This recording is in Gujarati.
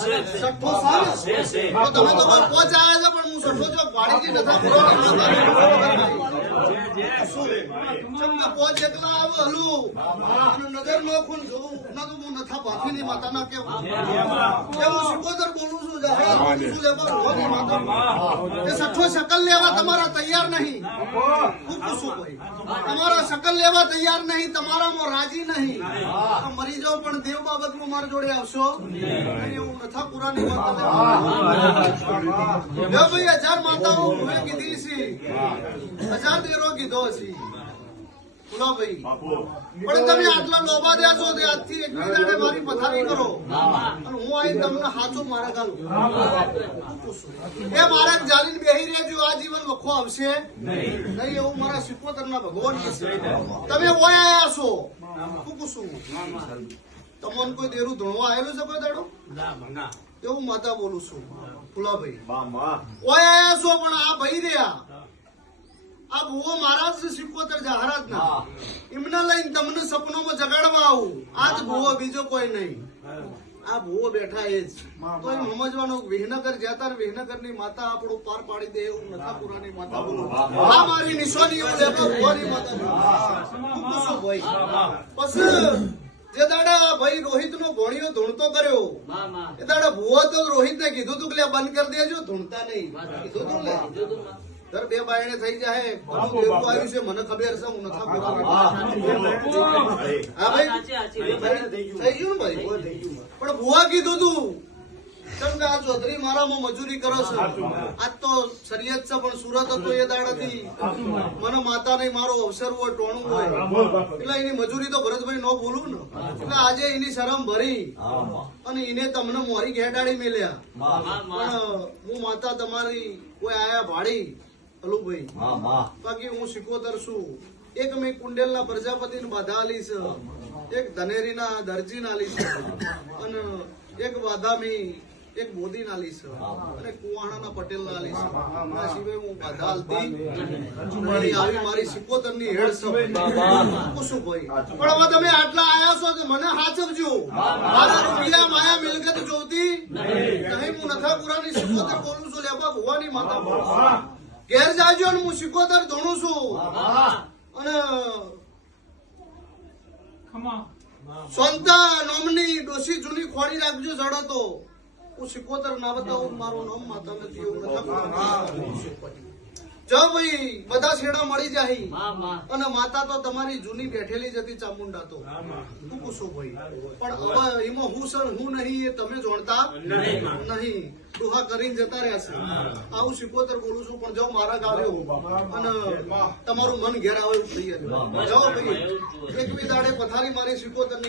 સઠ્ઠો સામે તો તમે તો પોચ આવે છે પણ હું સઠ્ઠો જો વાડીજી નથા પૂરો પોચ એકલા આવ હલું અને નગર નો ખૂન જોઉં ના તો હું નથા ભાથીની માતાના કેવું હું સિકોદર બોલું છું જાહેર બોલું છું ભગવાનની માતા એ સઠ્ઠો શકલ લેવા તમારા તૈયાર નહીં હું પૂછું ભાઈ તમારા શકલ લેવા તૈયાર નહીં તમારામાં રાજી નહીં મરી જાવ પણ દેવ બાબતમાં મારા જોડે આવશો એવું નથા પુરાની વાત ભાઈ 1000 માતાઓ મેં કીધી છે 1000 દેરો કીધો છે બોલો ભાઈ પણ તમે આટલા લોભા દ્યા છો તે આજથી એક દાડે મારી પથારી કરો અને હું આઈ તમને હાચું મારા ગાલું એ મારા જાલીને બેહી રહેજો આ જીવન વખો આવશે નહીં એવું મારા સિકોતરના ભગવાન છે તમે ઓય આયા છો હું પૂછું તમને કોઈ દેરું ધણવા આવેલું છે કોઈ દાડો એવું માતા બોલું છું ફુલાભાઈ ઓય આયા છો પણ આ ભાઈ રહ્યા આ ભૂવો મહારાજ સિકોતર જહારાજ ના એમને લઈને તમને સપનોમાં જગાડવા આવું આજ ભૂવો બીજો કોઈ નહીં આ ભૂવો બેઠા એ જ તો એમ સમજવાનું વિહનગર જતા વિહનગર ની માતા આપણું પાર પાડી દે એવું નથાપુરાની માતા બોલું આ મારી નિશાની એવું લેવા ભૂવાની માતા ભાઈ પછી જે દાડા ભાઈ રોહિત નો ઘોડીઓ ધૂણતો કર્યો એ દાડા ભૂવો તો રોહિત ને કીધું તું કે બંધ કરી દેજો ધૂણતા નહીં કીધું તું લે દર બે બાયણે થઈ જાય એવું આવ્યું છે મને ખબર છે હું નથા હા ભાઈ થઈ ગયું ને ભાઈ પણ ભુવા કીધું તું કેમ કે આ ચૌધરી મારામાં મજૂરી કરો છો આજ તો શરીયત છે પણ સુરત હતો એ દાડાથી મને માતા નહીં મારો અવસર હોય ટોણું હોય એટલે એની મજૂરી તો ભરતભાઈ ન બોલું ને એટલે આજે એની શરમ ભરી અને એને તમને મોરી ઘેટાડી મેલ્યા પણ હું માતા તમારી કોઈ આયા ભાડી હલુભાઈ બાકી હું સિકોતર છું એક મેં કુંડેલ ના પ્રજાપતિ બાધા આલી છે એક ધનેરી ના દરજી ના આલી છે અને એક બાધામી એક મોદી ના આલી છે અને કુવાણા ના પટેલ ના આલી છે આ સિવાય હું બાધા આલતી આવી મારી સિકોતર ની હેડ છે શું ભાઈ પણ હવે તમે આટલા આયા છો તો મને હાચવજો મારા રૂપિયા માયા મિલકત જોતી નહીં હું નથાપુરાની સિકોતર બોલું છું લેબા ભુવાની માતા ઘેર જાજો ને હું સિકોતર ધોણું છું અને સ્વંતા નોમની ડોસી જૂની ખોડી રાખજો જડતો હું સિકોતર ના બતાવું મારું નામ માતા નથી એવું નથી જો ભાઈ બધા છેડા મળી જાય અને માતા તો તમારી જૂની બેઠેલી જ હતી ચામુંડા તો હું પૂછું ભાઈ પણ હવે એમાં હું સર હું નહીં એ તમે જાણતા નહીં ડોહા કરીને જતા રહ્યા છે આવું સિકોતર બોલું છું પણ જાઓ મારા ગાળ્યો અને તમારું મન ઘેર આવે એવું થઈ જાય જાઓ ભાઈ એક બી દાડે પથારી મારી સિકોતર ની